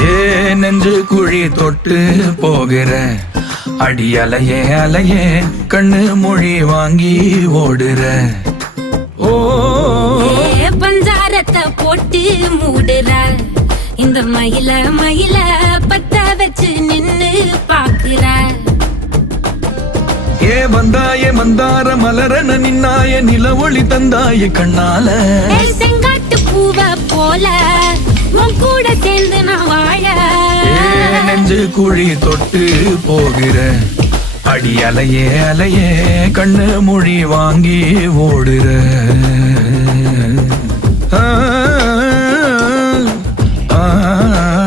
ஏ நெஞ்சு குழி தொட்டு போகிற அடி அலையே அலையே கண்ணு மொழி வாங்கி ஓடுற. ஓ பஞ்சாரத்தை போட்டு மூடுற இந்த மயில மயில பத்த வச்சு நின்னு பாக்குற. ஏ வந்தாய மந்தார மலரன நின்னாய நில ஒளி தந்தாய கண்ணால. செங்காட்டு பூவ போல உன் கூட சேர்ந்து நான் வாழ. நெஞ்சு குழி தொட்டு போகிற அடி அலையே அலையே கண்ணு மொழி வாங்கி ஓடுற. ஆ ஆ